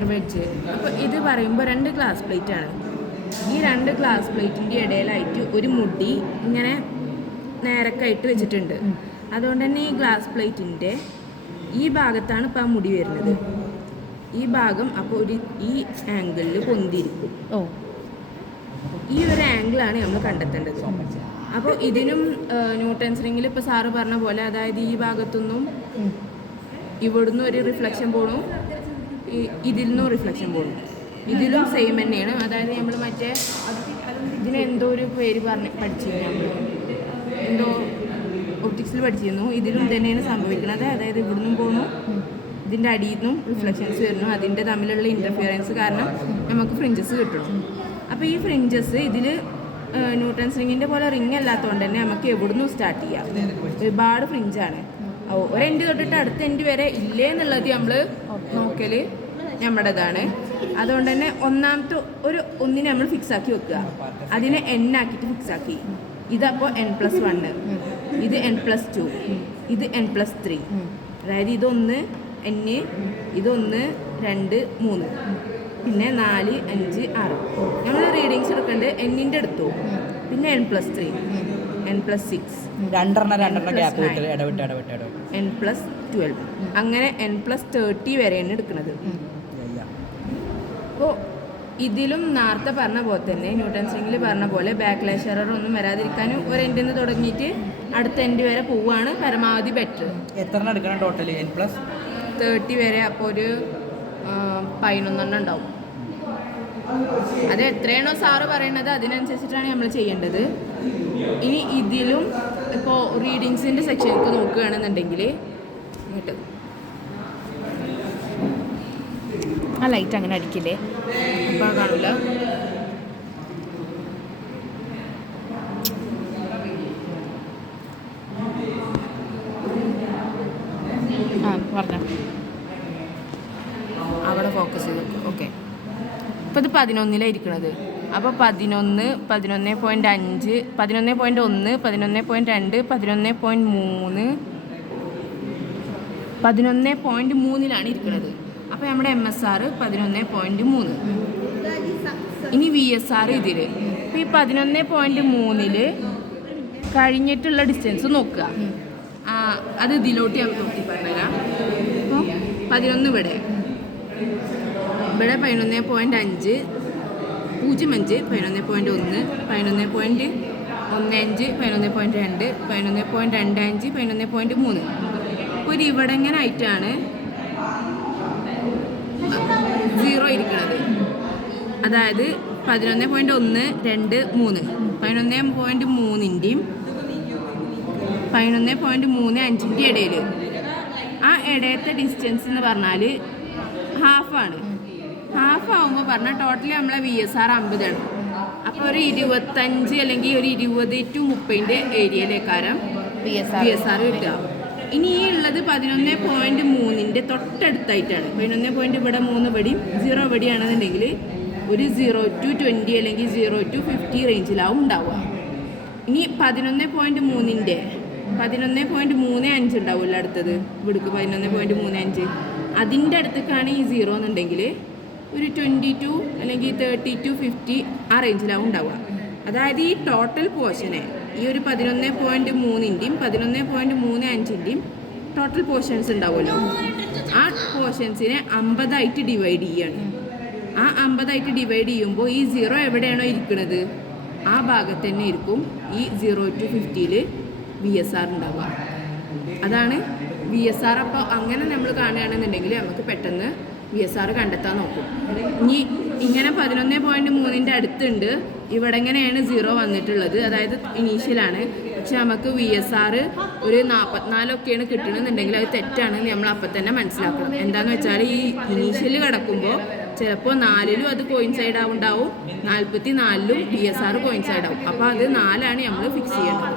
Veg. അപ്പോൾ ഇത് പറയുമ്പോൾ 2 ഗ്ലാസ് പ്ലേറ്റ് ആണ്. ഈ 2 ഗ്ലാസ് പ്ലേറ്റിൻ്റെ ഇടയിലായിട്ട് ഒരു മുടി ഇങ്ങനെ നേരക്കായിട്ട് വെച്ചിട്ടുണ്ട്. അതുകൊണ്ട് തന്നെ ഈ ഗ്ലാസ് പ്ലേറ്റിൻ്റെ ഈ ഭാഗത്താണ് ഇപ്പോൾ ആ മുടി വരുന്നത്. ഈ ഭാഗം അപ്പോൾ ഈ ആംഗിളിൽ പൊന്തിയിരിക്കും. ഈ ഒരു ആംഗിളാണ് നമ്മൾ കണ്ടെത്തേണ്ടത്. അപ്പോൾ ഇതിനും ന്യൂട്ടൺസ് റിങ്ങിൽ ഇപ്പോൾ സാറ് പറഞ്ഞ പോലെ, അതായത് ഈ ഭാഗത്തുനിന്നും ഇവിടുന്ന് ഒരു റിഫ്ലക്ഷൻ പോണു, ഇതിൽ നിന്നും റിഫ്ലക്ഷൻ പോണു. ഇതിലും സെയിം തന്നെയാണ്. അതായത് നമ്മൾ മറ്റേ ഇതിന് എന്തോ ഒരു പേര് പഠിച്ചിരുന്നു, നമ്മൾ എന്തോ ഒപ്റ്റിക്സിൽ പഠിച്ചിരുന്നു. ഇതിലും തന്നെയാണ് സംഭവിക്കുന്നത്. അതായത് ഇവിടുന്നും പോണു, ഇതിൻ്റെ അടിയിൽ നിന്നും റിഫ്ലക്ഷൻസ് വരുന്നു. അതിൻ്റെ തമ്മിലുള്ള ഇൻ്റർഫിയറൻസ് കാരണം നമുക്ക് ഫ്രിഞ്ചസ് കിട്ടണം. അപ്പോൾ ഈ ഫ്രിഞ്ചസ് ഇതിൽ ന്യൂട്ടൺസ് റിങ്ങിൻ്റെ പോലെ റിങ് അല്ലാത്തതുകൊണ്ട് തന്നെ നമുക്ക് എവിടുന്നും സ്റ്റാർട്ട് ചെയ്യാം. ഒരുപാട് ഫ്രിഞ്ചാണ്. ഒരു എൻഡ് തൊട്ടിട്ട് അടുത്ത എൻഡ് വരെ ഇല്ലേ എന്നുള്ളത് നമ്മൾ നോക്കൽ നമ്മുടേതാണ്. അതുകൊണ്ട് തന്നെ ഒന്നാമത്തെ ഒന്നിനെ നമ്മൾ ഫിക്സ് ആക്കി വെക്കുക. അതിനെ n ആക്കിയിട്ട് ഫിക്സ് ആക്കി. ഇതപ്പോൾ n+1, ഇത് n+2, ഇത് n+3. അതായത് ഇതൊന്ന് n, ഇതൊന്ന് 2, 3, പിന്നെ 4, 5, 6. നമ്മൾ റീഡിങ്സ് എടുക്കേണ്ടത് n-ൻ്റെ എടുത്തു, പിന്നെ n+3, n+6, n+12, അങ്ങനെ n+30 വരെയാണ് എടുക്കുന്നത്. അപ്പോൾ ഇതിലും നേരത്തെ പറഞ്ഞ പോലെ തന്നെ ന്യൂട്ടൺസ് റിങ്ങിൽ പറഞ്ഞ പോലെ ബാക്ക്ലാഷ് എറർ ഒന്നും വരാതിരിക്കാനും ഒരു എൻഡിൽ നിന്ന് തുടങ്ങിയിട്ട് അടുത്ത എൻഡ് വരെ പോവുകയാണ് പരമാവധി ബെറ്റർ. എത്ര എടുക്കണം ടോട്ടൽ? n+30 വരെ. അപ്പോൾ ഒരു 11 ഉണ്ടാവും. അത് എത്രയാണോ സാറ് പറയുന്നത് അതിനനുസരിച്ചിട്ടാണ് നമ്മൾ ചെയ്യേണ്ടത്. ഇനി ഇതിലും ഇപ്പോൾ റീഡിങ്സിൻ്റെ സെക്ഷനിലേക്ക് നോക്കുകയാണെന്നുണ്ടെങ്കിൽ കേട്ടോ, ആ ലൈറ്റ് അങ്ങനെ അടിക്കില്ലേ? അപ്പോൾ കാണില്ല. പറഞ്ഞോ, അവിടെ ഫോക്കസ് ചെയ്ത്. ഓക്കെ, ഇപ്പോൾ ഇത് 11-ലായിരിക്കണത്. അപ്പോൾ 11, 11.5, 11.1, 11.2, 11.3 ഇരിക്കുന്നത്. അപ്പോൾ നമ്മുടെ MSR 11.3. ഇനി VSR ഇതിൽ ഇപ്പോൾ ഈ 11.3 കഴിഞ്ഞിട്ടുള്ള ഡിസ്റ്റൻസ് നോക്കുക. അത് ഇതിലോട്ട് ഞാൻ നോക്കി പറഞ്ഞുതരാം. അപ്പോൾ 11 ഇവിടെ 11.5, 0.5, 11.1, 11.15, 11.2, 11.25, 11.3. അപ്പോൾ ഒരു ഇവിടെ ഇങ്ങനെ ആയിട്ടാണ് 0 ഇരിക്കുന്നത്. അതായത് 11.1, 2, 3, 11.3-ൻ്റെയും 11.35-ൻ്റെ ഇടയിൽ. ആ ഇടയത്തെ ഡിസ്റ്റൻസ് എന്ന് പറഞ്ഞാൽ ഹാഫാണ്. ഹാഫ് ആകുമ്പോൾ പറഞ്ഞാൽ ടോട്ടലി നമ്മളെ VSR 50 ആണ്. അപ്പോൾ ഒരു 25 അല്ലെങ്കിൽ ഒരു 20 to 30 ഏരിയയിലേക്കാരം VSR കിട്ടുക. ഇനി ഈ ഉള്ളത് 11.3-ൻ്റെ തൊട്ടടുത്തായിട്ടാണ്. 11 ഇവിടെ 3 ഇവിടെയും 0 ഇവിടെയാണെന്നുണ്ടെങ്കിൽ ഒരു 0 to 20 അല്ലെങ്കിൽ 0 to 50 റേഞ്ചിലാവും ഉണ്ടാവുക. ഇനി 11.3-ൻ്റെ 11.35 ഉണ്ടാവില്ല അടുത്തത് ഇവിടേക്ക് 11.35. അതിൻ്റെ അടുത്തേക്കാണ് ഈ 0 എന്നുണ്ടെങ്കിൽ ഒരു 22 അല്ലെങ്കിൽ 30 to 50 ആ റേഞ്ചിലാവും ഉണ്ടാവുക. അതായത് ഈ ടോട്ടൽ പോർഷനെ ഈ ഒരു 11.3-ൻ്റെയും 11.35-ൻ്റെയും ടോട്ടൽ പോർഷൻസ് ഉണ്ടാവുമല്ലോ, ആ പോർഷൻസിനെ 50 ഡിവൈഡ് ചെയ്യാണ്. ആ 50 ഡിവൈഡ് ചെയ്യുമ്പോൾ ഈ 0 എവിടെയാണോ ഇരിക്കുന്നത് ആ ഭാഗത്ത് തന്നെ ഇരിക്കും ഈ 0 to 50-ൽ VSR ഉണ്ടാവുക. അതാണ് VSR. അപ്പോൾ അങ്ങനെ നമ്മൾ കാണുകയാണെന്നുണ്ടെങ്കിൽ നമുക്ക് പെട്ടെന്ന് VSR കണ്ടെത്താൻ നോക്കും. ഇനി ഇങ്ങനെ 11.3-ൻ്റെ അടുത്തുണ്ട്, ഇവിടെ എങ്ങനെയാണ് 0 വന്നിട്ടുള്ളത്, അതായത് ഇനീഷ്യലാണ്. പക്ഷെ നമുക്ക് VSR ഒരു 44 കിട്ടണമെന്നുണ്ടെങ്കിൽ അത് തെറ്റാണെന്ന് നമ്മൾ അപ്പം തന്നെ മനസ്സിലാക്കണം. എന്താണെന്ന് വെച്ചാൽ ഈ ഇനീഷ്യൽ കിടക്കുമ്പോൾ ചിലപ്പോൾ 4-ലും അത് കോയിൻസൈഡ് ആവുണ്ടാവും, 44-ലും VSR കോയിൻസൈഡ് ആവും. അപ്പോൾ അത് 4ആണ് നമ്മൾ ഫിക്സ് ചെയ്യേണ്ടത്.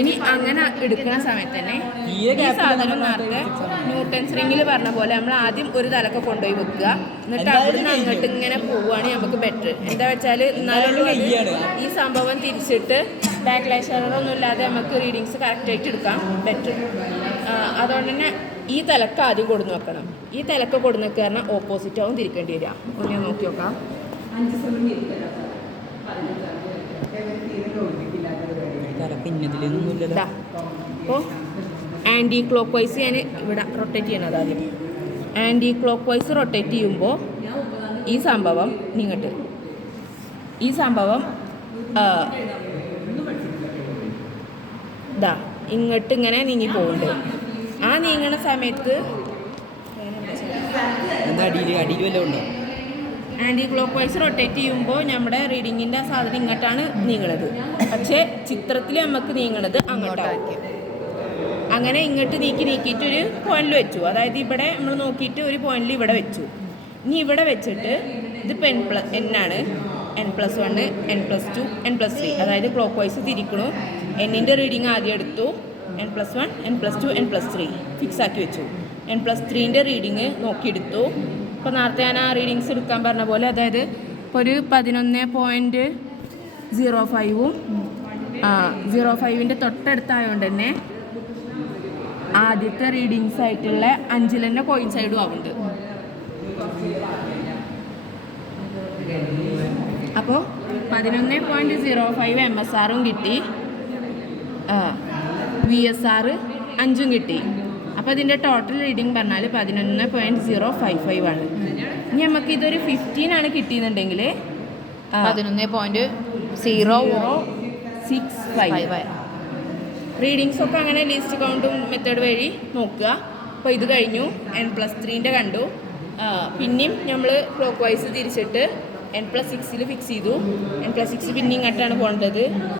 ഇനി അങ്ങനെ എടുക്കുന്ന സമയത്ത് തന്നെ ഈ സാധനം നേരത്തെ ന്യൂട്ടൺസ് റിങ്ങിൽ പറഞ്ഞ പോലെ നമ്മൾ ആദ്യം ഒരു തലക്കെ കൊണ്ടുപോയി വെക്കുക. എന്നിട്ട് അവിടുന്ന് അങ്ങോട്ട് ഇങ്ങനെ പോവുകയാണ് നമുക്ക് ബെറ്റർ. എന്താ വെച്ചാൽ എന്നാലും ഈ സംഭവം തിരിച്ചിട്ട് ബാക്ക്ലാഷ് എറർ ഒന്നും ഇല്ലാതെ നമുക്ക് റീഡിങ്സ് കറക്റ്റായിട്ട് എടുക്കാം ബെറ്റർ. അതുകൊണ്ട് തന്നെ ഈ തലക്ക് ആദ്യം കൊടുന്ന് വെക്കണം. ഈ തലക്ക് കൊടുന്ന് വെക്കുക പറഞ്ഞാൽ ഓപ്പോസിറ്റ് ആവും തിരിക്കേണ്ടി വരിക. ഒന്ന് നോക്കി നോക്കാം. അപ്പോൾ ആൻറ്റി ക്ലോക്ക് വൈസ് ഞാൻ ഇവിടെ റൊട്ടേറ്റ് ചെയ്യണത് ആദ്യം. ആൻറ്റി ക്ലോക്ക് വൈസ് റൊട്ടേറ്റ് ചെയ്യുമ്പോൾ ഈ സംഭവം ഇങ്ങോട്ട് ഇങ്ങനെ നീങ്ങി പോകുന്നുണ്ട്. ആ നീങ്ങണ സമയത്ത് ആൻറ്റി ക്ലോക്ക് വൈസ് റൊട്ടേറ്റ് ചെയ്യുമ്പോൾ നമ്മുടെ റീഡിങ്ങിൻ്റെ സാധനം ഇങ്ങോട്ടാണ് നീങ്ങണത്. പക്ഷേ ചിത്രത്തിൽ നമുക്ക് നീങ്ങണത് അങ്ങോട്ടാണ്. അങ്ങനെ ഇങ്ങോട്ട് നീക്കിയിട്ട് ഒരു പോയിന്റിൽ വെച്ചു. അതായത് ഇവിടെ നമ്മൾ നോക്കിയിട്ട് ഒരു പോയിന്റിൽ ഇവിടെ വെച്ചു. ഇനി ഇവിടെ വെച്ചിട്ട് ഇതിപ്പോൾ n ആണ്. n+1 n+2 n+3 അതായത് ക്ലോക്ക് വൈസ് തിരിക്കണു. എന്നിൻ്റെ റീഡിങ് ആദ്യം എടുത്തു. n+1 n+2 n+3 ഫിക്സ് ആക്കി വെച്ചു. n+3ൻ്റെ റീഡിങ് നോക്കിയെടുത്തു. ഇപ്പോൾ നേരത്തെ ഞാൻ ആ റീഡിങ്സ് എടുക്കാൻ പറഞ്ഞ പോലെ, അതായത് ഇപ്പോൾ ഒരു 11.05 05ൻ്റെ തൊട്ടടുത്തായതുകൊണ്ട് തന്നെ ആദ്യത്തെ റീഡിങ്സ് ആയിട്ടുള്ള 5 തന്നെ കോയിൻസൈഡും ആവുന്നുണ്ട്. അപ്പോൾ 11.05 MSRും കിട്ടി, VSR 5ഉം കിട്ടി. അപ്പോൾ ഇതിൻ്റെ ടോട്ടൽ റീഡിങ് പറഞ്ഞാൽ 11.055 ആണ്. ഇനി നമുക്ക് ഇതൊരു 15 ആണ് കിട്ടിയെന്നുണ്ടെങ്കിൽ 11.065 റീഡിങ്സ് ഒക്കെ അങ്ങനെ ലീസ്റ്റ് കൗണ്ടും മെത്തേഡ് വഴി നോക്കുക. അപ്പോൾ ഇത് കഴിഞ്ഞു. n+3ൻ്റെ കണ്ടു. പിന്നെയും നമ്മൾ ക്ലോക്ക് വൈസ് തിരിച്ചിട്ട് n+6 ഫിക്സ് ചെയ്തു. n+6 പിന്നെ ഇങ്ങോട്ടാണ് പോകേണ്ടത്.